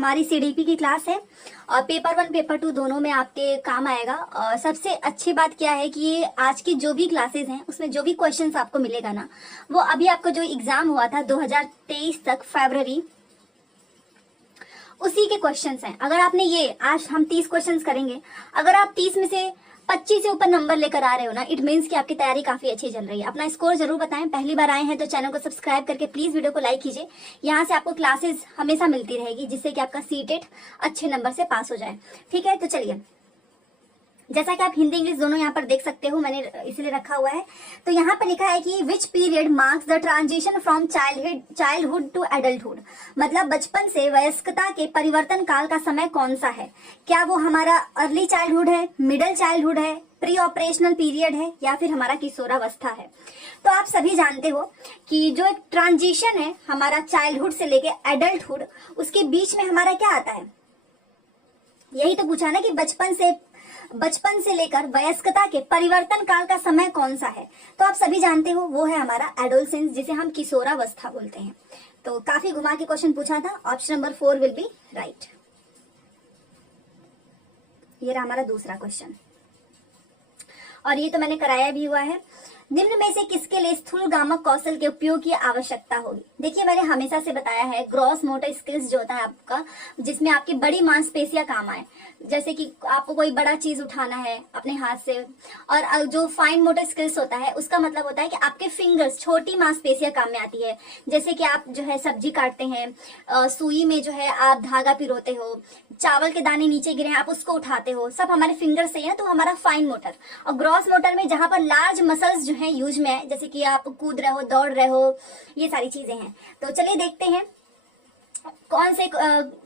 हमारी सीडीपी की क्लास है और पेपर 1 पेपर 2 दोनों में आपके काम आएगा। और सबसे अच्छी बात क्या है कि ये आज की जो भी क्लासेस हैं उसमें जो भी क्वेश्चंस आपको मिलेगा ना, वो अभी आपको जो एग्जाम हुआ था 2023 तक फरवरी, उसी के क्वेश्चंस हैं। अगर आपने ये आज हम 30 क्वेश्चंस करेंगे, अगर आप 30 में से 25 से ऊपर नंबर लेकर आ रहे हो ना, इट मीन्स कि आपकी तैयारी काफी अच्छी चल रही है। अपना स्कोर जरूर बताएं। पहली बार आए हैं तो चैनल को सब्सक्राइब करके प्लीज वीडियो को लाइक कीजिए। यहाँ से आपको क्लासेस हमेशा मिलती रहेगी जिससे कि आपका सीटेट अच्छे नंबर से पास हो जाए। ठीक है, तो चलिए, जैसा कि आप हिंदी इंग्लिश दोनों यहाँ पर देख सकते हो, मैंने इसलिए रखा हुआ है। तो यहाँ पर लिखा है कि which period marks the transition from childhood to adulthood, मतलब बचपन से वयस्कता के परिवर्तन काल का समय कौन सा है। क्या वो हमारा अर्ली चाइल्डहुड है, मिडिल चाइल्डहुड है, प्री ऑपरेशनल पीरियड है, या फिर हमारा किशोरावस्था है। तो आप सभी जानते हो कि जो एक ट्रांजिशन है हमारा चाइल्डहुड से लेके एडल्टहुड, उसके बीच में हमारा क्या आता है, यही तो पूछा ना कि बचपन से लेकर वयस्कता के परिवर्तन काल का समय कौन सा है। तो आप सभी जानते हो वो है हमारा एडोलसेंस, जिसे हम किशोरावस्था बोलते हैं। तो काफी घुमा के क्वेश्चन पूछा था। Option number 4 will be right. ये रहा हमारा दूसरा क्वेश्चन, और ये तो मैंने कराया भी हुआ है। निम्न में से किसके लिए स्थूलगामक कौशल के उपयोग की आवश्यकता होगी। देखिए, मैंने हमेशा से बताया है ग्रॉस मोटर स्किल्स जो होता है आपका, जिसमें आपकी बड़ी मांसपेशियां काम आए, जैसे कि आपको कोई बड़ा चीज उठाना है अपने हाथ से। और जो फाइन मोटर स्किल्स होता है उसका मतलब होता है कि आपके फिंगर्स, छोटी मांसपेशियां काम में आती है। जैसे कि आप जो है सब्जी काटते हैं, सुई में जो है आप धागा पिरोते हो, चावल के दाने नीचे गिरे हैं आप उसको उठाते हो, सब हमारे फिंगर से है, तो हमारा फाइन मोटर। और ग्रॉस मोटर में जहां पर लार्ज मसल्स जो है यूज में है, जैसे कि आप कूद रहे हो, दौड़ रहे हो, ये सारी चीजें हैं। तो चलिए देखते हैं कौन से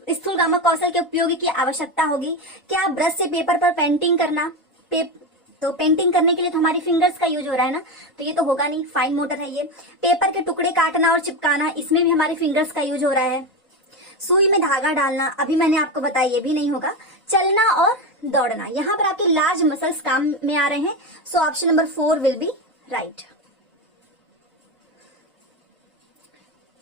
स्थूलगामक कौशल के उपयोग की आवश्यकता होगी। क्या ब्रश से पेपर पर पेंटिंग करना, तो पेंटिंग करने के लिए तो हमारी फिंगर्स का यूज हो रहा है ना, तो ये तो होगा नहीं, फाइन मोटर है ये। पेपर के टुकड़े काटना और चिपकाना, इसमें भी हमारे फिंगर्स का यूज हो रहा है। सुई में धागा डालना, अभी मैंने आपको बताया ये भी नहीं होगा। चलना और दौड़ना, यहाँ पर आपके लार्ज मसल्स काम में आ रहे हैं। So option number 4 will be right.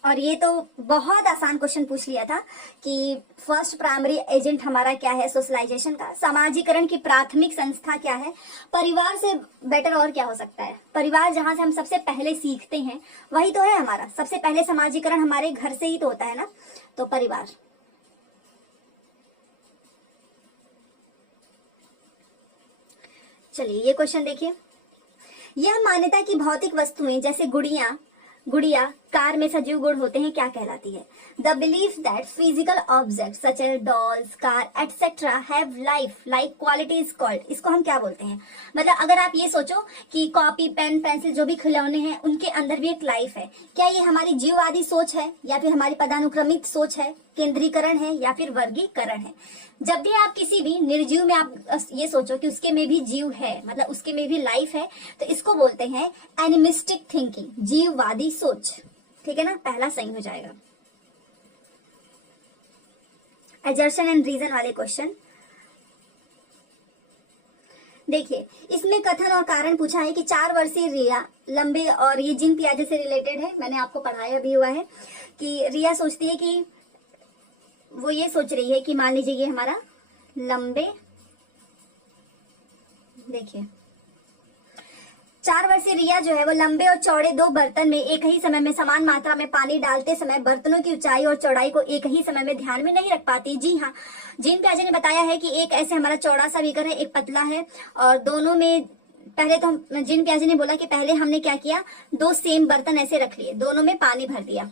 और ये तो बहुत आसान क्वेश्चन पूछ लिया था कि फर्स्ट प्राइमरी एजेंट हमारा क्या है सोशलाइजेशन का, समाजीकरण की प्राथमिक संस्था क्या है। परिवार से बेटर और क्या हो सकता है। परिवार जहां से हम सबसे पहले सीखते हैं वही तो है हमारा, सबसे पहले समाजीकरण हमारे घर से ही तो होता है ना, तो परिवार। चलिए ये क्वेश्चन देखिए। यह मान्यता की भौतिक वस्तुएं जैसे गुड़िया कार में सजीव गुण होते हैं क्या कहलाती है। The belief that physical object such as dolls, car etcetera have life like quality is called, इसको हम क्या बोलते हैं। मतलब अगर आप ये सोचो कि कॉपी, पेन, पेंसिल, जो भी खिलौने हैं उनके अंदर भी एक लाइफ है, क्या ये हमारी जीववादी सोच है या फिर हमारी पदानुक्रमित सोच है, केंद्रीकरण है या फिर वर्गीकरण है। जब भी आप किसी भी निर्जीव में आप ये सोचो कि उसके में भी जीव है, मतलब उसके में भी लाइफ है, तो इसको बोलते हैं एनिमिस्टिक थिंकिंग, जीववादी सोच। ठीक है ना, पहला सही हो जाएगा। एजर्शन एंड रीजन वाले क्वेश्चन देखिए, इसमें कथन और कारण पूछा है कि 4 वर्षीय रिया लंबे, और ये जीन पियाजे से रिलेटेड है, मैंने आपको पढ़ाया भी हुआ है कि रिया सोचती है कि वो ये सोच रही है कि मान लीजिए ये हमारा लंबे, देखिए 4 वर्षीय रिया जो है वो लंबे और चौड़े 2 बर्तन में एक ही समय में समान मात्रा में पानी डालते समय बर्तनों की ऊंचाई और चौड़ाई को एक ही समय में ध्यान में नहीं रख पाती। जी हाँ, जीन पियाजे ने बताया है कि एक ऐसे हमारा चौड़ा सा बीकर है, एक पतला है, और दोनों में पहले तो जीन पियाजे ने बोला कि पहले हमने क्या किया, 2 सेम बर्तन ऐसे रख लिए, दोनों में पानी भर दिया,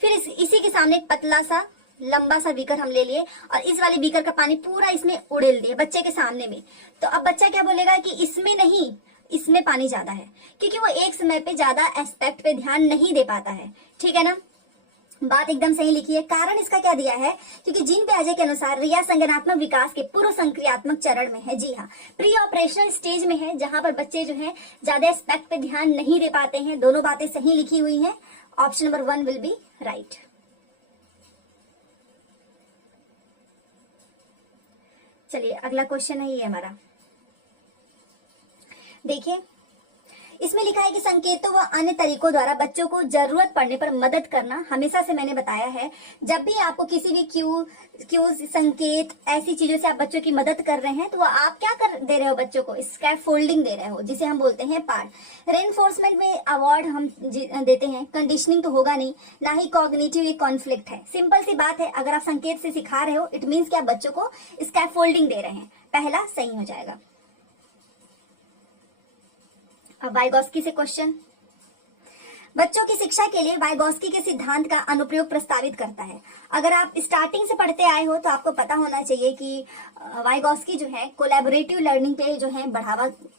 फिर इसी के सामने एक पतला सा लंबा सा बीकर हम ले लिए और इस वाले बीकर का पानी पूरा इसमें उड़ेल दिए बच्चे के सामने में। तो अब बच्चा क्या बोलेगा कि इसमें नहीं, इसमें पानी ज्यादा है, क्योंकि वो एक समय पे ज्यादा एस्पेक्ट पे ध्यान नहीं दे पाता है। ठीक है ना, बात एकदम सही लिखी है। कारण इसका क्या दिया है, क्योंकि जीन पियाजे के अनुसार रिया संज्ञानात्मक विकास के पूर्व संक्रियात्मक चरण में है। जी हाँ, प्री ऑपरेशनल स्टेज में है, जहां पर बच्चे जो है ज्यादा एस्पेक्ट पे ध्यान नहीं दे पाते हैं। दोनों बातें सही लिखी हुई हैं। Option number 1 will be right. चलिए अगला क्वेश्चन है ये हमारा, देखिए इसमें लिखा है कि संकेतों व अन्य तरीकों द्वारा बच्चों को जरूरत पड़ने पर मदद करना। हमेशा से मैंने बताया है, जब भी आपको किसी भी क्यूज संकेत ऐसी चीजों से आप बच्चों की मदद कर रहे हैं, तो वो आप क्या कर दे रहे हो, बच्चों को स्कैफोल्डिंग दे रहे हो, जिसे हम बोलते हैं पाठ। रेनफोर्समेंट में अवार्ड हम देते हैं, कंडीशनिंग तो होगा नहीं, ना ही कॉग्निटिव कॉन्फ्लिक्ट है। सिंपल सी बात है, अगर आप संकेत से सिखा रहे हो, इट मीन्स कि आप बच्चों को स्कैफोल्डिंग दे रहे हैं। पहला सही हो जाएगा। अब वाइगोस्की से क्वेश्चन, बच्चों की शिक्षा के लिए वाइगोस्की के सिद्धांत का अनुप्रयोग प्रस्तावित करता है। अगर आप स्टार्टिंग से पढ़ते आए हो तो आपको पता होना चाहिए कि वाइगोस्की जो है कोलैबोरेटिव लर्निंग पे जो है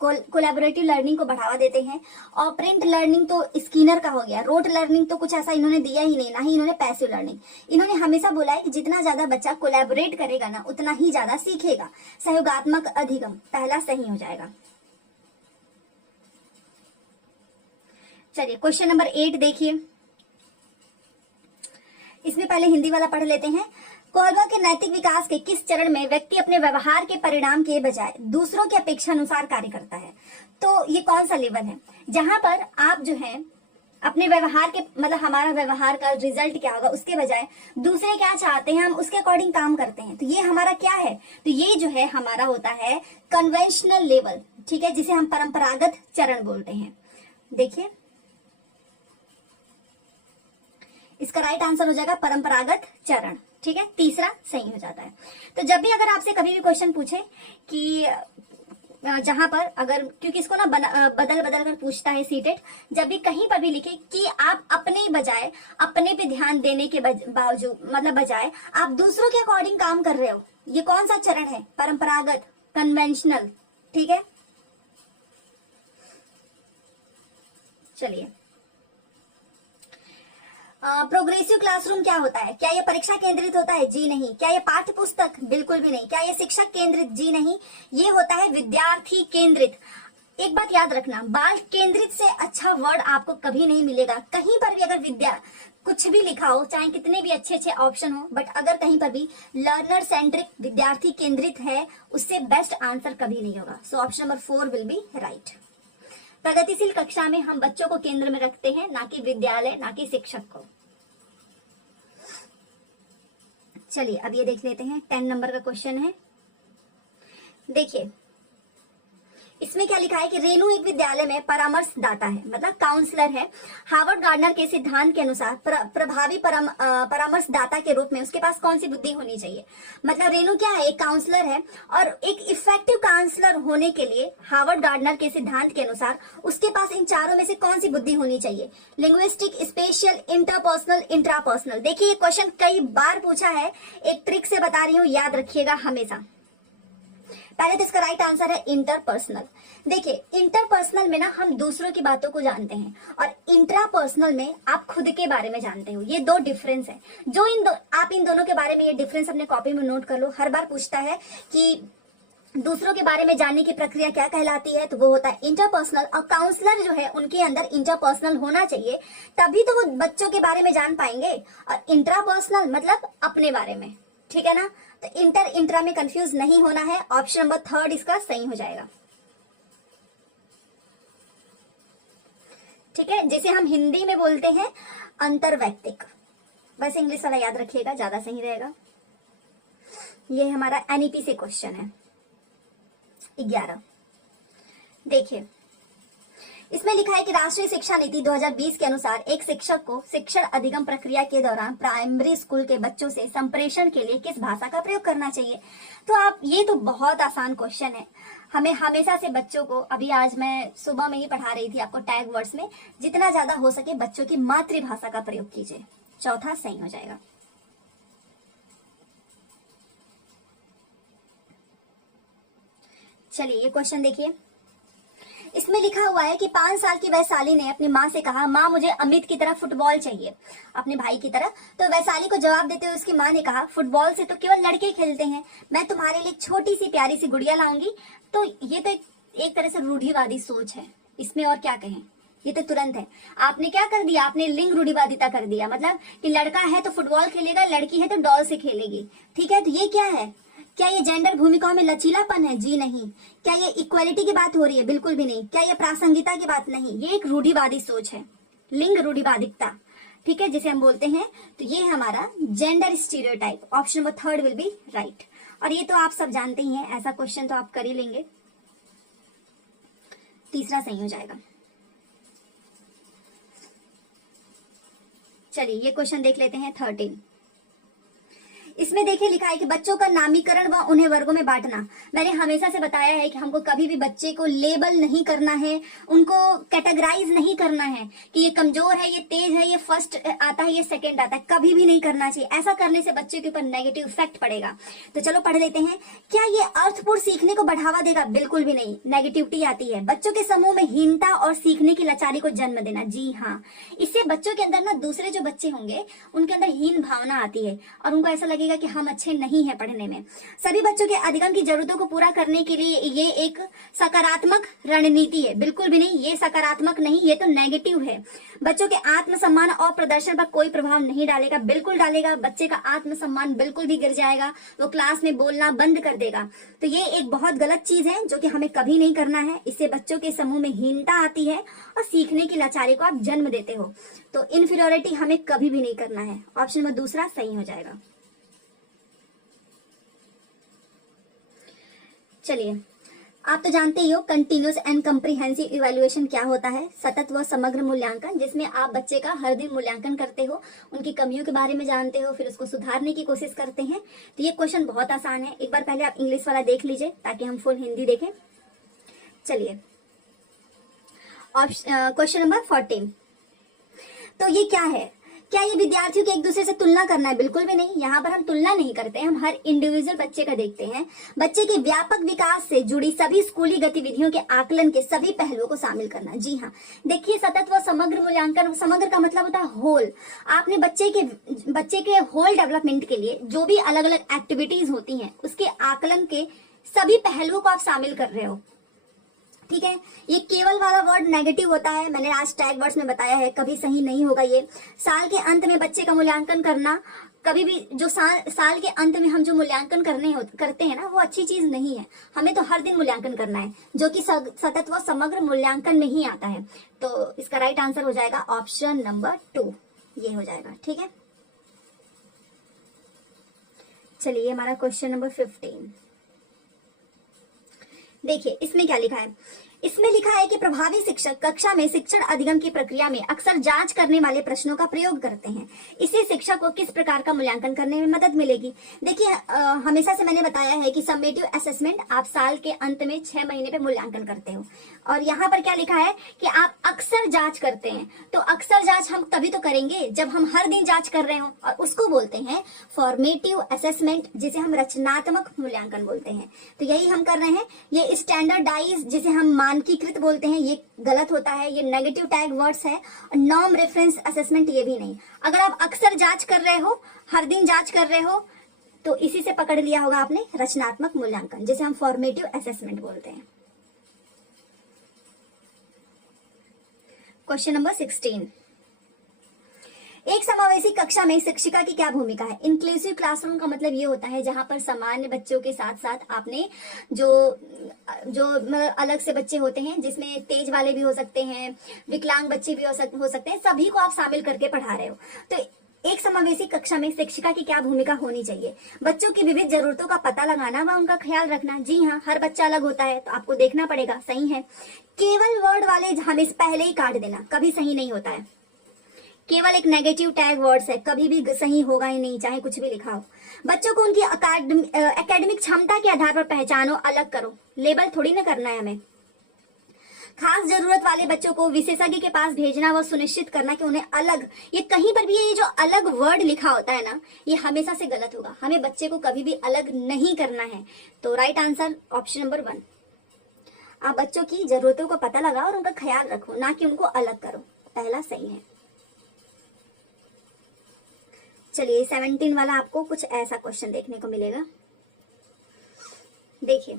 कोलैबोरेटिव लर्निंग को बढ़ावा देते हैं। ऑपरेंट लर्निंग तो स्किनर का हो गया, रोट लर्निंग तो कुछ ऐसा इन्होंने दिया ही नहीं, ना ही इन्होंने पैसिव लर्निंग। इन्होंने हमेशा बोला है कि जितना ज्यादा बच्चा कोलैबोरेट करेगा ना, उतना ही ज्यादा सीखेगा। सहयोगात्मक अधिगम, पहला सही हो जाएगा। चलिए क्वेश्चन नंबर 8 देखिए, इसमें पहले हिंदी वाला पढ़ लेते हैं। कोहलवा के नैतिक विकास के किस चरण में व्यक्ति अपने व्यवहार के परिणाम के बजाय दूसरों की अपेक्षा अनुसार कार्य करता है? तो ये कौन सा लेवल है जहां पर आप जो है अपने व्यवहार के, मतलब हमारा व्यवहार का रिजल्ट क्या होगा उसके बजाय दूसरे क्या चाहते हैं हम उसके अकॉर्डिंग काम करते हैं। तो ये हमारा क्या है? तो ये जो है हमारा होता है कन्वेंशनल लेवल, ठीक है, जिसे हम परंपरागत चरण बोलते हैं। देखिए इसका राइट आंसर हो जाएगा परंपरागत चरण, ठीक है, तीसरा सही हो जाता है। तो जब भी अगर आपसे कभी भी क्वेश्चन पूछे कि जहां पर अगर, क्योंकि इसको ना बदल कर पूछता है सीटेट, जब भी कहीं पर भी लिखे कि आप अपने बजाय अपने पे ध्यान देने के बावजूद, मतलब बजाय आप दूसरों के अकॉर्डिंग काम कर रहे हो, ये कौन सा चरण है? परंपरागत, कन्वेंशनल, ठीक है। चलिए प्रोग्रेसिव क्लासरूम क्या होता है? क्या ये परीक्षा केंद्रित होता है? जी नहीं। क्या ये पाठ्य पुस्तक? बिल्कुल भी नहीं। क्या ये शिक्षक केंद्रित? जी नहीं। ये होता है विद्यार्थी केंद्रित। एक बात याद रखना, बाल केंद्रित से अच्छा वर्ड आपको कभी नहीं मिलेगा। कहीं पर भी अगर कुछ भी लिखा हो, चाहे कितने भी अच्छे अच्छे ऑप्शन हो, बट अगर कहीं पर भी लर्नर सेंट्रिक, विद्यार्थी केंद्रित है, उससे बेस्ट आंसर कभी नहीं होगा। So option number 4 will be right. प्रगतिशील कक्षा में हम बच्चों को केंद्र में रखते हैं, ना कि विद्यालय, ना कि शिक्षक को। चलिए अब ये देख लेते हैं, 10 नंबर का क्वेश्चन है। देखिए इसमें क्या लिखा है कि रेनू एक विद्यालय में परामर्शदाता है, मतलब काउंसलर है। हार्वर्ड गार्डनर के सिद्धांत के अनुसार प्रभावी परामर्शदाता के रूप में उसके पास कौन सी बुद्धि होनी चाहिए? मतलब रेनू क्या है? एक काउंसलर है, और एक इफेक्टिव काउंसलर होने के लिए हार्वर्ड गार्डनर के सिद्धांत के अनुसार उसके पास इन चारों में से कौन सी बुद्धि होनी चाहिए? Linguistic, spatial, interpersonal, intrapersonal. देखिए ये क्वेश्चन कई बार पूछा है, एक ट्रिक से बता रही हूँ, याद रखिएगा हमेशा। पहले तो इसका राइट आंसर है इंटरपर्सनल। देखिए इंटरपर्सनल में ना हम दूसरों की बातों को जानते हैं, और इंट्रापर्सनल में आप खुद के बारे में जानते हो। ये दो डिफरेंस है। जो आप इन दोनों के बारे में, ये डिफरेंस अपने कॉपी में नोट कर लो। हर बार पूछता है कि दूसरों के बारे में जानने की प्रक्रिया क्या कहलाती है, तो वो होता है इंटरपर्सनल। और काउंसलर जो है उनके अंदर इंटरपर्सनल होना चाहिए, तभी तो वो बच्चों के बारे में जान पाएंगे। और इंट्रापर्सनल मतलब अपने बारे में, ठीक है ना। तो इंट्रा में कंफ्यूज नहीं होना है। ऑप्शन नंबर 3 इसका सही हो जाएगा, ठीक है, जिसे हम हिंदी में बोलते हैं अंतर्वैयक्तिक। बस इंग्लिश वाला याद रखिएगा, ज्यादा सही रहेगा। ये हमारा एनईपी से क्वेश्चन है 11। देखिए इसमें लिखा है कि राष्ट्रीय शिक्षा नीति 2020 के अनुसार एक शिक्षक को शिक्षण अधिगम प्रक्रिया के दौरान प्राइमरी स्कूल के बच्चों से संप्रेषण के लिए किस भाषा का प्रयोग करना चाहिए? तो आप, ये तो बहुत आसान क्वेश्चन है। हमें हमेशा से बच्चों को, अभी आज मैं सुबह में ही पढ़ा रही थी आपको टैग वर्ड्स में, जितना ज्यादा हो सके बच्चों की मातृभाषा का प्रयोग कीजिए। चौथा सही हो जाएगा। चलिए ये क्वेश्चन देखिए, इसमें लिखा हुआ है कि 5 साल की वैशाली ने अपनी माँ से कहा, माँ मुझे अमित की तरह फुटबॉल चाहिए, अपने भाई की तरह। तो वैशाली को जवाब देते हुए उसकी माँ ने कहा, फुटबॉल से तो केवल लड़के खेलते हैं, मैं तुम्हारे लिए छोटी सी प्यारी सी गुड़िया लाऊंगी। तो ये तो एक तरह से रूढ़िवादी सोच है, इसमें और क्या कहें, ये तो तुरंत है। आपने क्या कर दिया, आपने लिंग रूढ़िवादिता कर दिया। मतलब कि लड़का है तो फुटबॉल खेलेगा, लड़की है तो डॉल से खेलेगी, ठीक है। तो ये क्या है क्या ये जेंडर भूमिकाओं में लचीलापन है? जी नहीं। क्या ये इक्वालिटी की बात हो रही है? बिल्कुल भी नहीं। क्या ये प्रासंगिकता की बात? नहीं। ये एक रूढ़िवादी सोच है, लिंग रूढ़िवादिकता, ठीक है, जिसे हम बोलते हैं। तो ये हमारा gender stereotype. Option number 3 will be right. और ये तो आप सब जानते ही हैं, ऐसा क्वेश्चन तो आप कर ही लेंगे। तीसरा सही हो जाएगा। चलिए ये क्वेश्चन देख लेते हैं 13। इसमें देखिए लिखा है कि बच्चों का नामीकरण व उन्हें वर्गों में बांटना। मैंने हमेशा से बताया है कि हमको कभी भी बच्चे को लेबल नहीं करना है, उनको कैटेगराइज नहीं करना है कि ये कमजोर है, ये तेज है, ये फर्स्ट आता है, ये सेकंड आता है, कभी भी नहीं करना चाहिए। ऐसा करने से बच्चे के ऊपर नेगेटिव इफेक्ट पड़ेगा। तो चलो पढ़ लेते हैं। क्या ये अर्थपूर्ण सीखने को बढ़ावा देगा? बिल्कुल भी नहीं, नेगेटिविटी आती है। बच्चों के समूह में हीनता और सीखने की लाचारी को जन्म देना। जी हाँ, इससे बच्चों के अंदर ना दूसरे जो बच्चे होंगे उनके अंदर हीन भावना आती है और उनको ऐसा लगेगा कि हम अच्छे नहीं हैं पढ़ने में। सभी बच्चों के अधिगम की जरूरतों को पूरा करने के लिए ये एक सकारात्मक रणनीति है। बिल्कुल भी नहीं, ये सकारात्मक नहीं, ये तो नेगेटिव है। बच्चों के आत्मसम्मान और प्रदर्शन पर कोई प्रभाव नहीं डालेगा। बिल्कुल डालेगा। बच्चे का आत्मसम्मान बिल्कुल भी गिर जाएगा, वो क्लास में बोलना बंद कर देगा। तो ये एक बहुत गलत चीज है जो कि हमें कभी नहीं करना है। इससे बच्चों के समूह में हीनता आती है और सीखने की लाचारी को आप जन्म देते हो। तो इनफीरियोरिटी हमें कभी भी नहीं करना है। ऑप्शन नंबर दूसरा सही हो जाएगा। चलिए, आप तो जानते ही हो कंटिन्यूस एंड कम्प्रिहेंसिव इवैल्यूएशन क्या होता है। सतत व समग्र मूल्यांकन, जिसमें आप बच्चे का हर दिन मूल्यांकन करते हो, उनकी कमियों के बारे में जानते हो, फिर उसको सुधारने की कोशिश करते हैं। तो ये क्वेश्चन बहुत आसान है। एक बार पहले आप इंग्लिश वाला देख लीजिए ताकि हम फुल हिंदी देखें। चलिए, क्वेश्चन नंबर 14। तो ये क्या है? क्या ये विद्यार्थियों की एक दूसरे से तुलना करना है? बिल्कुल भी नहीं। यहाँ पर हम तुलना नहीं करते हैं, हम हर इंडिविजुअल बच्चे का देखते हैं। बच्चे के व्यापक विकास से जुड़ी सभी स्कूली गतिविधियों के आकलन के सभी पहलुओं को शामिल करना। जी हाँ, देखिए सतत व समग्र मूल्यांकन, समग्र का मतलब होता है होल। आपने बच्चे के होल डेवलपमेंट के लिए जो भी अलग अलग एक्टिविटीज होती हैं उसके आकलन के सभी पहलुओं को आप शामिल कर रहे हो, ठीक है। ये केवल वाला वर्ड नेगेटिव होता है, मैंने आज टैग वर्ड्स में बताया है, कभी सही नहीं होगा ये। साल के अंत में बच्चे का मूल्यांकन करना, कभी भी जो साल के अंत में हम जो मूल्यांकन करते हैं ना, वो अच्छी चीज नहीं है। हमें तो हर दिन मूल्यांकन करना है, जो कि सतत व समग्र मूल्यांकन में ही आता है। तो इसका राइट आंसर हो जाएगा ऑप्शन नंबर 2, ये हो जाएगा, ठीक है। चलिए हमारा क्वेश्चन नंबर 15 देखिए, इसमें क्या लिखा है। इसमें लिखा है कि प्रभावी शिक्षक कक्षा में शिक्षण अधिगम की प्रक्रिया में अक्सर जांच करने वाले प्रश्नों का प्रयोग करते हैं। इससे शिक्षक को किस प्रकार का मूल्यांकन करने में मदद मिलेगी? देखिए, हमेशा से मैंने बताया है कि समेटिव असेसमेंट आप साल के अंत में 6 महीने पे मूल्यांकन करते हो। और यहाँ पर क्या लिखा है कि आप अक्सर जांच करते हैं। तो अक्सर जांच हम तभी तो करेंगे जब हम हर दिन जांच कर रहे हो, और उसको बोलते हैं फॉर्मेटिव असेसमेंट, जिसे हम रचनात्मक मूल्यांकन बोलते हैं। तो यही हम कर रहे हैं। ये स्टैंडर्डाइज, जिसे हम मानकीकृत बोलते हैं, ये गलत होता है, ये नेगेटिव टैग वर्ड्स है। नॉर्म रेफरेंस असेसमेंट ये भी नहीं। अगर आप अक्सर जांच कर रहे हो, हर दिन जांच कर रहे हो, तो इसी से पकड़ लिया होगा आपने रचनात्मक मूल्यांकन, जिसे हम फॉर्मेटिव असेसमेंट बोलते हैं। क्वेश्चन नंबर 16, एक समावेशी कक्षा में शिक्षिका की क्या भूमिका है? इंक्लूसिव क्लासरूम का मतलब ये होता है जहां पर सामान्य बच्चों के साथ साथ आपने जो अलग से बच्चे होते हैं, जिसमें तेज वाले भी हो सकते हैं, विकलांग बच्चे भी हो सकते हैं, सभी को आप शामिल करके पढ़ा रहे हो। तो एक समावेशी कक्षा में शिक्षिका की क्या भूमिका होनी चाहिए? बच्चों की विविध जरूरतों का पता लगाना व उनका ख्याल रखना। जी हाँ, हर बच्चा अलग होता है, तो आपको देखना पड़ेगा। सही है। केवल वर्ड वाले हमें पहले ही काट देना, कभी सही नहीं होता है। केवल एक नेगेटिव टैग वर्ड्स है, कभी भी सही होगा ही नहीं, चाहे कुछ भी लिखा हो। बच्चों को उनकी एकेडमिक क्षमता के आधार पर पहचानो, अलग करो। लेबल थोड़ी ना करना है हमें। खास जरूरत वाले बच्चों को विशेषज्ञ के पास भेजना व सुनिश्चित करना कि उन्हें अलग, ये कहीं पर भी ये जो अलग वर्ड लिखा होता है ना, ये हमेशा से गलत होगा। हमें बच्चे को कभी भी अलग नहीं करना है। तो राइट आंसर ऑप्शन नंबर 1। आप बच्चों की जरूरतों को पता लगाओ और उनका ख्याल रखो, ना कि उनको अलग करो। पहला सही है। चलिए 17 वाला आपको कुछ ऐसा क्वेश्चन देखने को मिलेगा। देखिए,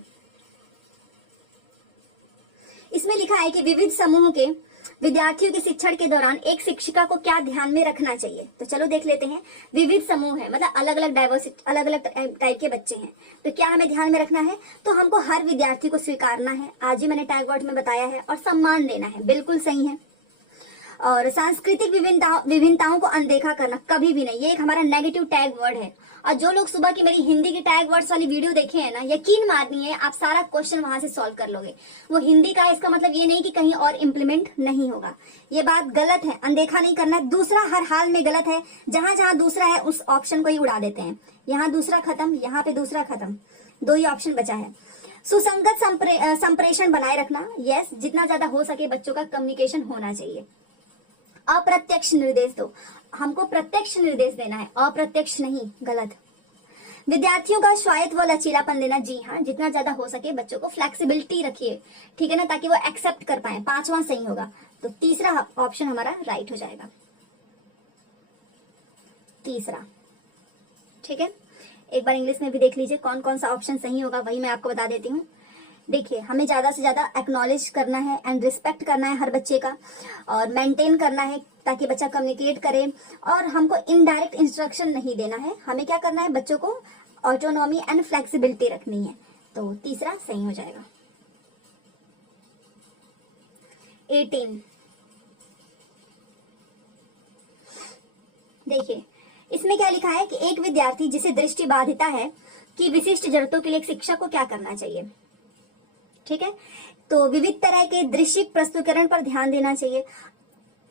इसमें लिखा है कि विविध समूह के विद्यार्थियों के शिक्षण के दौरान एक शिक्षिका को क्या ध्यान में रखना चाहिए? तो चलो देख लेते हैं। विविध समूह है, मतलब अलग अलग डाइवर्सिटी, अलग अलग टाइप के बच्चे हैं, तो क्या हमें ध्यान में रखना है? तो हमको हर विद्यार्थी को स्वीकारना है, आज ही मैंने टैग वर्ड में बताया है, और सम्मान देना है, बिल्कुल सही है। और सांस्कृतिक विभिन्नताओं को अनदेखा करना कभी भी नहीं, ये एक हमारा नेगेटिव टैग वर्ड है। और जो लोग सुबह की मेरी हिंदी की टैग वर्ड्स वाली वीडियो देखे हैं ना, यकीन मानिए आप सारा क्वेश्चन वहां से सॉल्व कर लोगे। वो हिंदी का है, इसका मतलब ये नहीं कि कहीं और इम्प्लीमेंट नहीं होगा, ये बात गलत है, अनदेखा नहीं करना है। दूसरा हर हाल में गलत है, जहां जहां दूसरा है उस ऑप्शन को ही उड़ा देते हैं। यहाँ दूसरा खत्म, यहाँ पे दूसरा खत्म, 2 ही ऑप्शन बचा है। सुसंगत संप्रेषण बनाए रखना, यस, जितना ज्यादा हो सके बच्चों का कम्युनिकेशन होना चाहिए। अप्रत्यक्ष निर्देश दो, हमको प्रत्यक्ष निर्देश देना है, अप्रत्यक्ष नहीं, गलत। विद्यार्थियों का स्वायत्त व लचीलापन देना, जी हाँ, जितना ज्यादा हो सके बच्चों को फ्लेक्सिबिलिटी रखिए, ठीक है ना, ताकि वो एक्सेप्ट कर पाए। 5वां सही होगा, तो तीसरा ऑप्शन हमारा राइट हो जाएगा, तीसरा, ठीक है। एक बार इंग्लिश में भी देख लीजिए कौन कौन सा ऑप्शन सही होगा, वही मैं आपको बता देती हूँ। देखिए, हमें ज्यादा से ज्यादा एक्नॉलेज करना है एंड रिस्पेक्ट करना है हर बच्चे का, और मेंटेन करना है ताकि बच्चा कम्युनिकेट करे, और हमको इनडायरेक्ट इंस्ट्रक्शन नहीं देना है, हमें क्या करना है, बच्चों को ऑटोनॉमी एंड फ्लेक्सिबिलिटी रखनी है। तो तीसरा सही हो जाएगा। 18, देखिए इसमें क्या लिखा है कि एक विद्यार्थी जिसे दृष्टि बाधिता है कि विशिष्ट जरूरतों के लिए एक शिक्षक को क्या करना चाहिए, ठीक है। तो विविध तरह के दृश्य प्रस्तुतिकरण पर ध्यान देना चाहिए।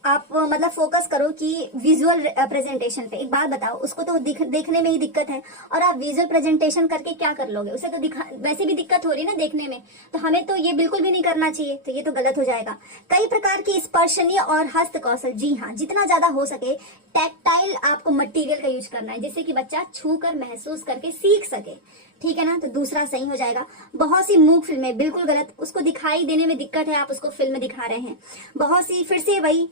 आप मतलब फोकस करो कि विजुअल प्रेजेंटेशन पे। एक बात बताओ, उसको तो देखने में ही दिक्कत है, और आप विजुअल प्रेजेंटेशन करके क्या कर लोगे? उसे तो वैसे भी दिक्कत हो रही है ना देखने में, तो हमें तो ये बिल्कुल भी नहीं करना चाहिए, तो ये तो गलत हो जाएगा। कई प्रकार की स्पर्शनीय और हस्त कौशल, जी हाँ, जितना ज्यादा हो सके टैक्टाइल आपको मटेरियल का यूज करना है, जिससे कि बच्चा छू कर महसूस करके सीख सके, ठीक है ना। तो दूसरा सही हो जाएगा। बहुत सी मूक फिल्में, बिल्कुल गलत, उसको दिखाई देने में दिक्कत है, आप उसको फिल्म दिखा रहे हैं। बहुत सी, फिर से वही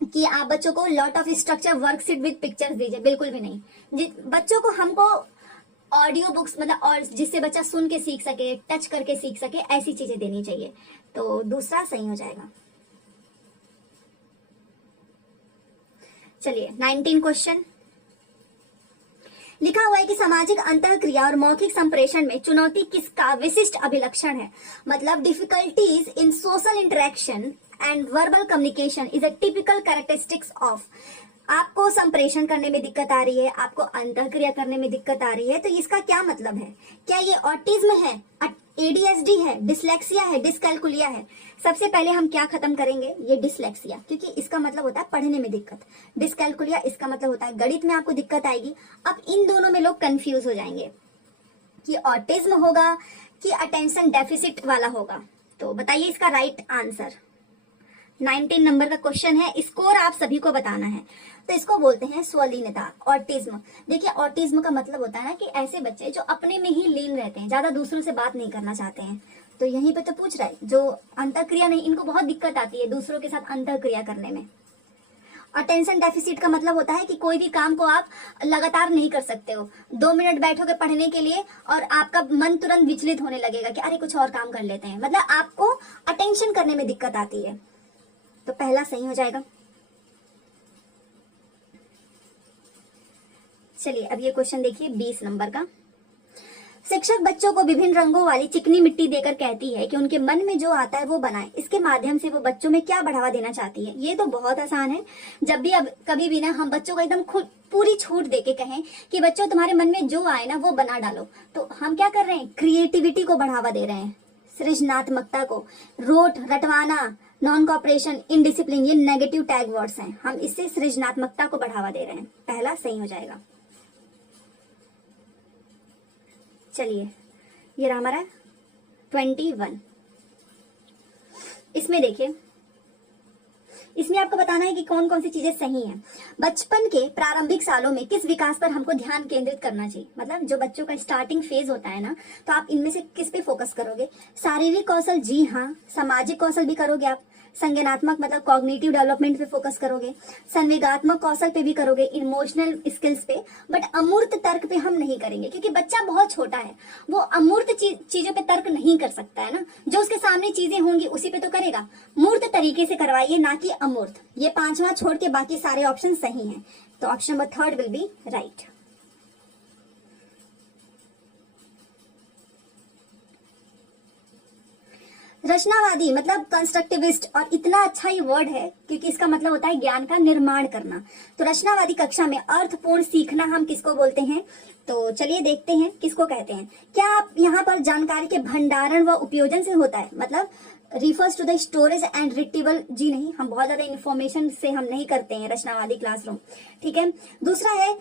कि आप बच्चों को lot of structure worksheet with pictures दीजिए, बिल्कुल भी नहीं। बच्चों को हमको ऑडियो बुक्स, मतलब और जिससे बच्चा सुन के सीख सके, टच करके सीख सके, ऐसी चीजें देनी चाहिए। तो दूसरा सही हो जाएगा। चलिए 19 क्वेश्चन लिखा हुआ है कि सामाजिक अंतःक्रिया और मौखिक संप्रेषण में चुनौती किसका विशिष्ट अभिलक्षण है? मतलब difficulties in social interaction and verbal communication is a typical characteristics of. आपको संप्रेषण करने में दिक्कत आ रही है, आपको अंतःक्रिया करने में दिक्कत आ रही है, तो इसका क्या मतलब है? क्या ये ऑटिज्म है, एडीएचडी है, डिसलेक्सिया है, डिसकैलकुलिया है? सबसे पहले हम क्या खत्म करेंगे? ये डिसलेक्सिया, क्योंकि इसका मतलब होता है पढ़ने में दिक्कत। डिसकैलकुलिया इसका मतलब होता है गणित में आपको दिक्कत आएगी। अब इन दोनों में लोग कंफ्यूज हो जाएंगे कि ऑटिज्म होगा कि अटेंशन डेफिसिट वाला होगा। तो बताइए इसका राइट आंसर। 19 नंबर का क्वेश्चन है, स्कोर आप सभी को बताना है। तो इसको बोलते हैं स्वलीनता, ऑटिज्म। देखिए ऑटिज्म का मतलब होता है ना कि ऐसे बच्चे जो अपने में ही लीन रहते हैं, ज्यादा दूसरों से बात नहीं करना चाहते हैं। तो यहीं पे तो पूछ रहा है, जो अंतःक्रिया नहीं, इनको बहुत दिक्कत आती है दूसरों के साथ अंतःक्रिया करने में। अटेंशन डेफिसिट का मतलब होता है कि कोई भी काम को आप लगातार नहीं कर सकते हो। 2 मिनट बैठोगे पढ़ने के लिए और आपका मन तुरंत विचलित होने लगेगा कि अरे कुछ और काम कर लेते हैं, मतलब आपको अटेंशन करने में दिक्कत आती है। तो पहला सही हो जाएगा। चलिए अब ये क्वेश्चन देखिए 20 नंबर का। शिक्षक बच्चों को विभिन्न रंगों वाली चिकनी मिट्टी देकर कहती है कि उनके मन में जो आता है वो बनाएं। इसके माध्यम से वो बच्चों में क्या बढ़ावा देना चाहती है? ये तो बहुत आसान है। जब भी अब कभी भी ना हम बच्चों को एकदम खुद पूरी छूट देके कहें कि बच्चों तुम्हारे मन में जो आए ना वो बना डालो, तो हम क्या कर रहे हैं? क्रिएटिविटी को बढ़ावा दे रहे हैं, सृजनात्मकता को। रोट, रटवाना, नॉन कॉपरेशन, इनडिसिप्लिन, ये नेगेटिव टैग वर्ड्स हैं। हम इससे सृजनात्मकता को बढ़ावा दे रहे हैं। पहला सही हो जाएगा। चलिए ये रहा हमारा 21। इसमें देखिए, इसमें आपको बताना है कि कौन कौन सी चीजें सही हैं। बचपन के प्रारंभिक सालों में किस विकास पर हमको ध्यान केंद्रित करना चाहिए? मतलब जो बच्चों का स्टार्टिंग फेज होता है ना, तो आप इनमें से किस पे फोकस करोगे? शारीरिक कौशल, जी हाँ। सामाजिक कौशल भी करोगे आप, संज्ञानात्मक मतलब कॉग्निटिव डेवलपमेंट पे फोकस करोगे, संवेगात्मक कौशल पे भी करोगे, इमोशनल स्किल्स पे, बट अमूर्त तर्क पे हम नहीं करेंगे क्योंकि बच्चा बहुत छोटा है, वो अमूर्त चीजों पे तर्क नहीं कर सकता है ना, जो उसके सामने चीजें होंगी उसी पे तो करेगा। मूर्त तरीके से करवाइए, ना कि अमूर्त। ये 5वां छोड़ के बाकी सारे ऑप्शन सही हैं, तो option number 3 will be right. रचनावादी मतलब कंस्ट्रक्टिविस्ट, और इतना अच्छा ये वर्ड है क्योंकि इसका मतलब होता है ज्ञान का निर्माण करना। तो रचनावादी कक्षा में अर्थपूर्ण सीखना हम किसको बोलते हैं? तो चलिए देखते हैं किसको कहते हैं। क्या आप यहाँ पर जानकारी के भंडारण व उपयोजन से होता है, मतलब refers to the storage and retrieval? जी नहीं, हम बहुत ज्यादा इन्फॉर्मेशन से हम नहीं करते हैं रचनावादी क्लासरूम, ठीक है। दूसरा है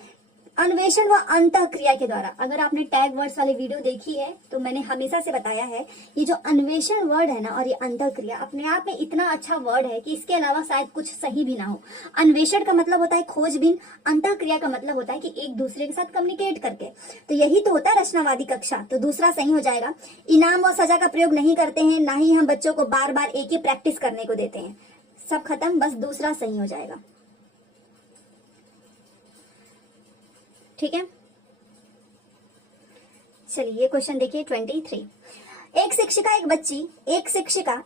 अन्वेषण व अंतःक्रिया के द्वारा। अगर आपने टैग वर्ड्स वाली वीडियो देखी है तो मैंने हमेशा से बताया है, ये जो अन्वेषण वर्ड है ना और ये अंतःक्रिया अपने आप में इतना अच्छा वर्ड है कि इसके अलावा शायद कुछ सही भी ना हो। अन्वेषण का मतलब होता है खोजबीन, अंतःक्रिया का मतलब होता है कि एक दूसरे के साथ कम्युनिकेट करके। तो यही तो होता है रचनावादी कक्षा, तो दूसरा सही हो जाएगा। इनाम व सजा का प्रयोग नहीं करते हैं, ना ही हम बच्चों को बार बार एक ही प्रैक्टिस करने को देते हैं। सब खत्म, बस दूसरा सही हो जाएगा, ठीक है। चलिए ये क्वेश्चन देखिए 23। एक शिक्षिका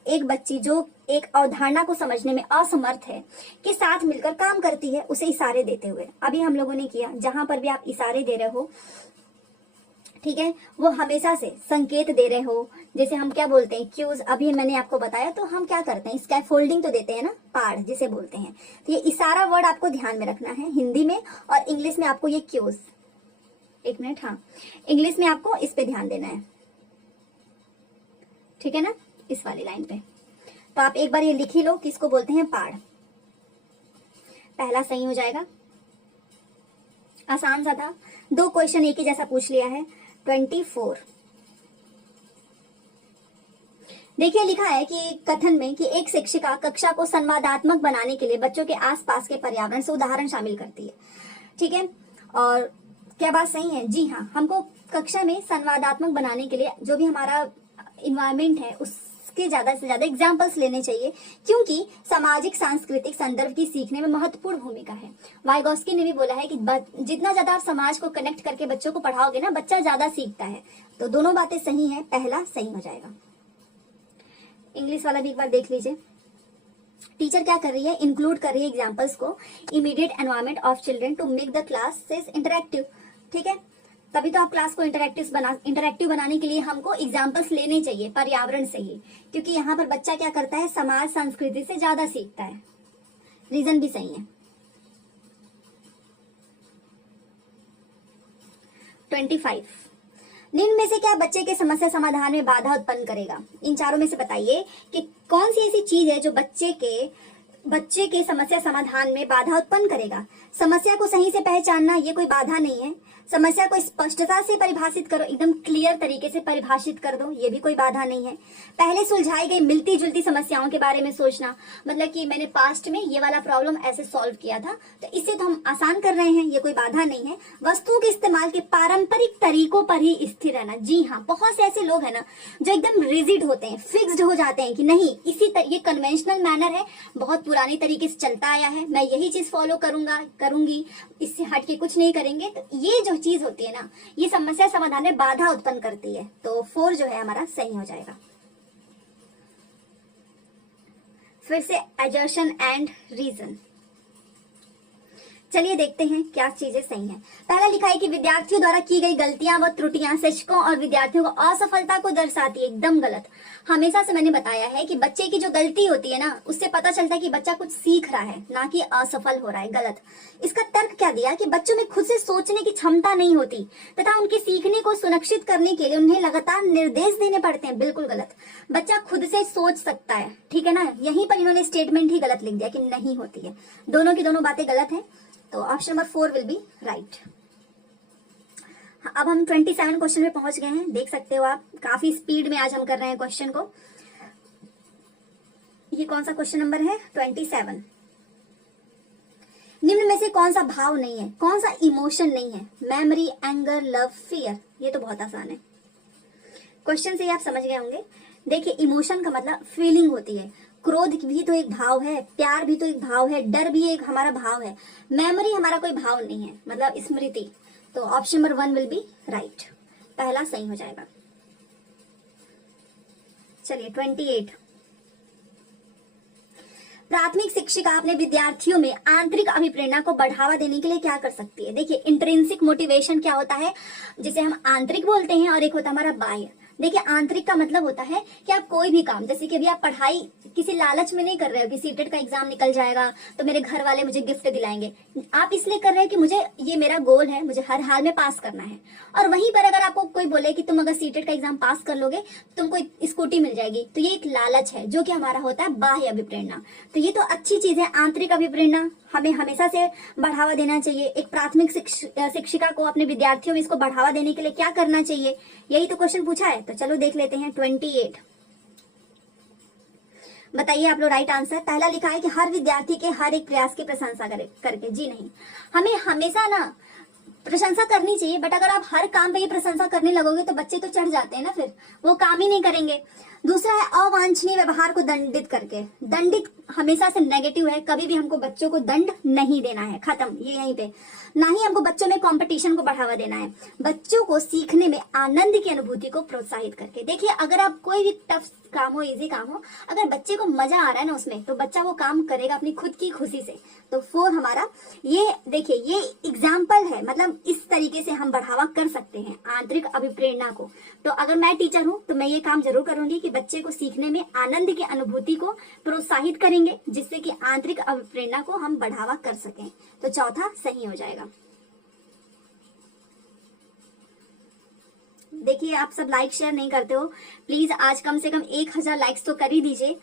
एक बच्ची जो एक अवधारणा को समझने में असमर्थ है के साथ मिलकर काम करती है, उसे इशारे देते हुए। अभी हम लोगों ने किया, जहां पर भी आप इशारे दे रहे हो, ठीक है, वो हमेशा से संकेत दे रहे हो, जैसे हम क्या बोलते हैं क्यूज, अभी मैंने आपको बताया। तो हम क्या करते हैं, स्कैफोल्डिंग तो देते हैं ना, पाड़ जिसे बोलते हैं। तो ये इशारा वर्ड आपको ध्यान में रखना है हिंदी में, और इंग्लिश में आपको ये क्यूज, एक मिनट, हाँ, इंग्लिश में आपको इस पे ध्यान देना है, ठीक है ना, इस वाली लाइन पे। तो आप एक बार ये लिख ही लो कि इसको बोलते हैं पाड़। पहला सही हो जाएगा, आसान सा था, 2 क्वेश्चन एक ही जैसा पूछ लिया है। 24 देखिए, लिखा है कि कथन में कि एक शिक्षिका कक्षा को संवादात्मक बनाने के लिए बच्चों के आसपास के पर्यावरण से उदाहरण शामिल करती है, ठीक है। और क्या बात सही है? जी हाँ, हमको कक्षा में संवादात्मक बनाने के लिए जो भी हमारा इन्वायरमेंट है उसके ज्यादा से ज्यादा एग्जाम्पल्स लेने चाहिए, क्योंकि सामाजिक सांस्कृतिक संदर्भ की सीखने में महत्वपूर्ण भूमिका है। वाइगोस्की ने भी बोला है कि जितना ज्यादा आप समाज को कनेक्ट करके बच्चों को पढ़ाओगे ना, बच्चा ज्यादा सीखता है। तो दोनों बातें सही हैं, पहला सही हो जाएगा। इंग्लिश वाला भी एक बार देख लीजिए। टीचर क्या कर रही है, इंक्लूड कर रही है एग्जाम्पल्स को, immediate environment of children to make the classes interactive, ठीक है। तभी तो आप क्लास को इंटरेक्टिव बनाने के लिए हमको एग्जाम्पल्स लेने चाहिए पर्यावरण से ही, क्योंकि यहाँ पर बच्चा क्या करता है, समाज संस्कृति से ज्यादा सीखता है। रीजन भी सही है। 25 निम्न में से क्या बच्चे के समस्या समाधान में बाधा उत्पन्न करेगा? इन चारों में से बताइए कि कौन सी ऐसी चीज है जो बच्चे के समस्या समाधान में बाधा उत्पन्न करेगा। समस्या को सही से पहचानना ये कोई बाधा नहीं है। समस्या को स्पष्टता से परिभाषित करो, एकदम क्लियर तरीके से परिभाषित कर दो, ये भी कोई बाधा नहीं है। पहले सुलझाई गई मिलती जुलती समस्याओं के बारे में सोचना, मतलब कि मैंने पास्ट में ये वाला प्रॉब्लम ऐसे सॉल्व किया था, तो इससे तो हम आसान कर रहे हैं, ये कोई बाधा नहीं है। वस्तुओं के इस्तेमाल के पारंपरिक तरीकों पर ही स्थिर रहना। जी हाँ, बहुत से ऐसे लोग हैं ना जो एकदम रिजिड होते हैं, फिक्स्ड हो जाते हैं कि नहीं, ये कन्वेंशनल मैनर है, बहुत पुराने तरीके से चलता आया है, मैं यही चीज फॉलो करूंगी, इससे हट के कुछ नहीं करेंगे। तो ये जो चीज होती है ना, ये समस्या समाधान में बाधा उत्पन्न करती है। तो 4 जो है हमारा सही हो जाएगा। फिर से एजर्शन एंड रीजन। चलिए देखते हैं क्या चीजें सही हैं। पहला लिखा है कि विद्यार्थियों द्वारा की गई गलतियां व त्रुटियां शिक्षकों और विद्यार्थियों को असफलता को दर्शाती है। एकदम गलत। हमेशा से मैंने बताया है कि बच्चे की जो गलती होती है ना, उससे पता चलता है कि बच्चा कुछ सीख रहा है, ना कि असफल हो रहा है। गलत। इसका तर्क क्या दिया कि बच्चों में खुद से सोचने की क्षमता नहीं होती तथा उनके सीखने को सुनिश्चित करने के लिए उन्हें लगातार निर्देश देने पड़ते हैं। बिल्कुल गलत। बच्चा खुद से सोच सकता है, ठीक है ना। यहीं पर इन्होंने स्टेटमेंट ही गलत लिख दिया कि नहीं होती है। दोनों की दोनों बातें गलत है। तो option number 4 will be right. अब हम 27 क्वेश्चन में पहुंच गए हैं, देख सकते हो आप, काफी स्पीड में आज हम कर रहे हैं क्वेश्चन को। ये कौन सा क्वेश्चन नंबर है? 27। निम्न में से कौन सा भाव नहीं है, कौन सा इमोशन नहीं है? Memory, anger, love, fear. ये तो बहुत आसान है, क्वेश्चन से ही आप समझ गए होंगे। देखिए, इमोशन का मतलब फीलिंग होती है, क्रोध भी तो एक भाव है, प्यार भी तो एक भाव है, डर भी एक हमारा भाव है, मेमोरी हमारा कोई भाव नहीं है, मतलब स्मृति। तो option number 1 will be right, पहला सही हो जाएगा। चलिए 28, प्राथमिक शिक्षिका अपने विद्यार्थियों में आंतरिक अभिप्रेरणा को बढ़ावा देने के लिए क्या कर सकती है। देखिए इंट्रिंसिक मोटिवेशन क्या होता है, जिसे हम आंतरिक बोलते हैं, और एक होता है हमारा बाह्य। देखिए आंतरिक का मतलब होता है कि आप कोई भी काम, जैसे कि अभी आप पढ़ाई किसी लालच में नहीं कर रहे हो कि सीटेट का एग्जाम निकल जाएगा तो मेरे घर वाले मुझे गिफ्ट दिलाएंगे, आप इसलिए कर रहे हो कि मुझे ये मेरा गोल है, मुझे हर हाल में पास करना है। और वहीं पर अगर आपको कोई बोले कि तुम अगर सीटेट का एग्जाम पास कर लोगे तुमको स्कूटी मिल जाएगी, तो ये एक लालच है जो कि हमारा होता है बाह्य अभिप्रेरणा। तो ये तो अच्छी चीज है, आंतरिक अभिप्रेरणा हमें हमेशा से बढ़ावा देना चाहिए। एक प्राथमिक शिक्षिका को अपने विद्यार्थियों में इसको बढ़ावा देने के लिए क्या करना चाहिए, यही तो क्वेश्चन पूछा है। तो चलो देख लेते हैं 28, बताइए आप लोग राइट आंसर। पहला लिखा है कि हर विद्यार्थी के हर एक प्रयास की प्रशंसा करके। जी नहीं, हमें हमेशा ना प्रशंसा करनी चाहिए, बट अगर आप हर काम पे ये प्रशंसा करने लगोगे तो बच्चे तो चढ़ जाते हैं ना, फिर वो काम ही नहीं करेंगे। दूसरा है अवांछनीय व्यवहार को दंडित करके। दंडित हमेशा से नेगेटिव है, कभी भी हमको बच्चों को दंड नहीं देना है, खत्म, ये यहीं पे। ना ही हमको बच्चों में कंपटीशन को बढ़ावा देना है, बच्चों को सीखने में आनंद की अनुभूति को प्रोत्साहित करके। देखिए अगर आप कोई भी टफ काम हो, इजी काम हो, अगर बच्चे को मजा आ रहा है ना उसमें, तो बच्चा वो काम करेगा अपनी खुद की खुशी से। तो 4 हमारा ये, देखिए ये एग्जाम्पल है, मतलब इस तरीके से हम बढ़ावा कर सकते हैं आंतरिक अभिप्रेरणा को। तो अगर मैं टीचर हूं तो मैं ये काम जरूर करूंगी कि बच्चे को सीखने में आनंद की अनुभूति को प्रोत्साहित करेंगे, जिससे कि आंतरिक अभिप्रेरणा को हम बढ़ावा कर सकें। तो चौथा सही हो जाएगा। देखिए आप सब लाइक शेयर नहीं करते हो, प्लीज आज कम से कम 1000 लाइक्स तो कर ही दीजिए।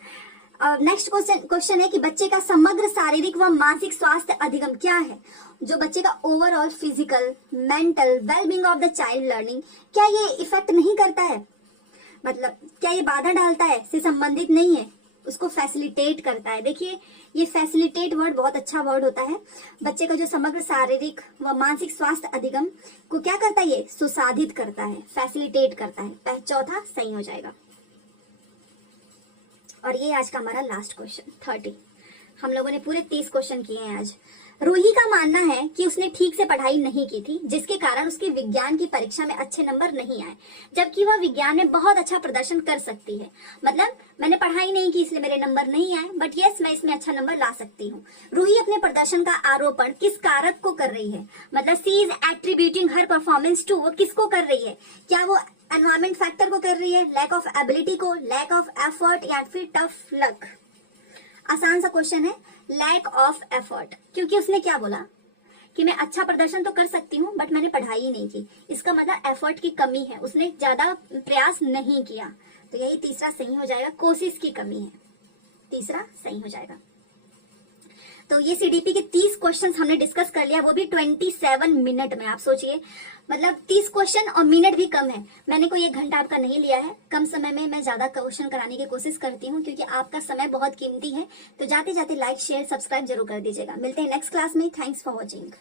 नेक्स्ट क्वेश्चन है कि बच्चे का समग्र शारीरिक व मानसिक स्वास्थ्य अधिगम क्या है। जो बच्चे का overall physical, mental wellbeing of the child learning, क्या ये इफेक्ट नहीं करता है, मतलब क्या ये बाधा डालता है, से संबंधित नहीं है, उसको फैसिलिटेट करता है। देखिए ये फैसिलिटेट वर्ड बहुत अच्छा वर्ड होता है। बच्चे का जो समग्र शारीरिक व मानसिक स्वास्थ्य अधिगम को क्या करता है, ये सुसाधित करता है, फैसिलिटेट करता है। चौथा सही हो जाएगा। और ये आज का हमारा लास्ट क्वेश्चन 30। हम लोगों ने पूरे 30 क्वेश्चन किए हैं आज। रूही का मानना है कि उसने ठीक से पढ़ाई नहीं की थी, जिसके कारण उसके विज्ञान की परीक्षा में अच्छे नंबर नहीं आए, जबकि वह विज्ञान में बहुत अच्छा प्रदर्शन कर सकती है। मतलब मैंने पढ़ाई नहीं की इसलिए मेरे नंबर नहीं आए, बट यस मैं इसमें अच्छा नंबर ला सकती हूँ। रूही अपने प्रदर्शन का आरोपण किस कारक को कर रही है, मतलब she is attributing her performance to, वो किसको कर रही है, क्या वो एनवायरमेंट फैक्टर को कर रही है, लैक ऑफ एबिलिटी को, लैक ऑफ एफर्ट, या फिर टफ लक। आसान सा क्वेश्चन है, लैक ऑफ एफर्ट, क्योंकि उसने क्या बोला कि मैं अच्छा प्रदर्शन तो कर सकती हूँ बट मैंने पढ़ाई ही नहीं की, इसका मतलब एफर्ट की कमी है, उसने ज्यादा प्रयास नहीं किया। तो यही तीसरा सही हो जाएगा, कोशिश की कमी है, तीसरा सही हो जाएगा। तो ये सीडीपी के 30 क्वेश्चन हमने डिस्कस कर लिया, वो भी 27 मिनट में। आप सोचिए, मतलब 30 क्वेश्चन और मिनट भी कम है। मैंने कोई 1 घंटा आपका नहीं लिया है, कम समय में मैं ज्यादा क्वेश्चन कराने की कोशिश करती हूँ, क्योंकि आपका समय बहुत कीमती है। तो जाते जाते लाइक शेयर सब्सक्राइब जरूर कर दीजिएगा। मिलते हैं नेक्स्ट क्लास में। Thanks for watching.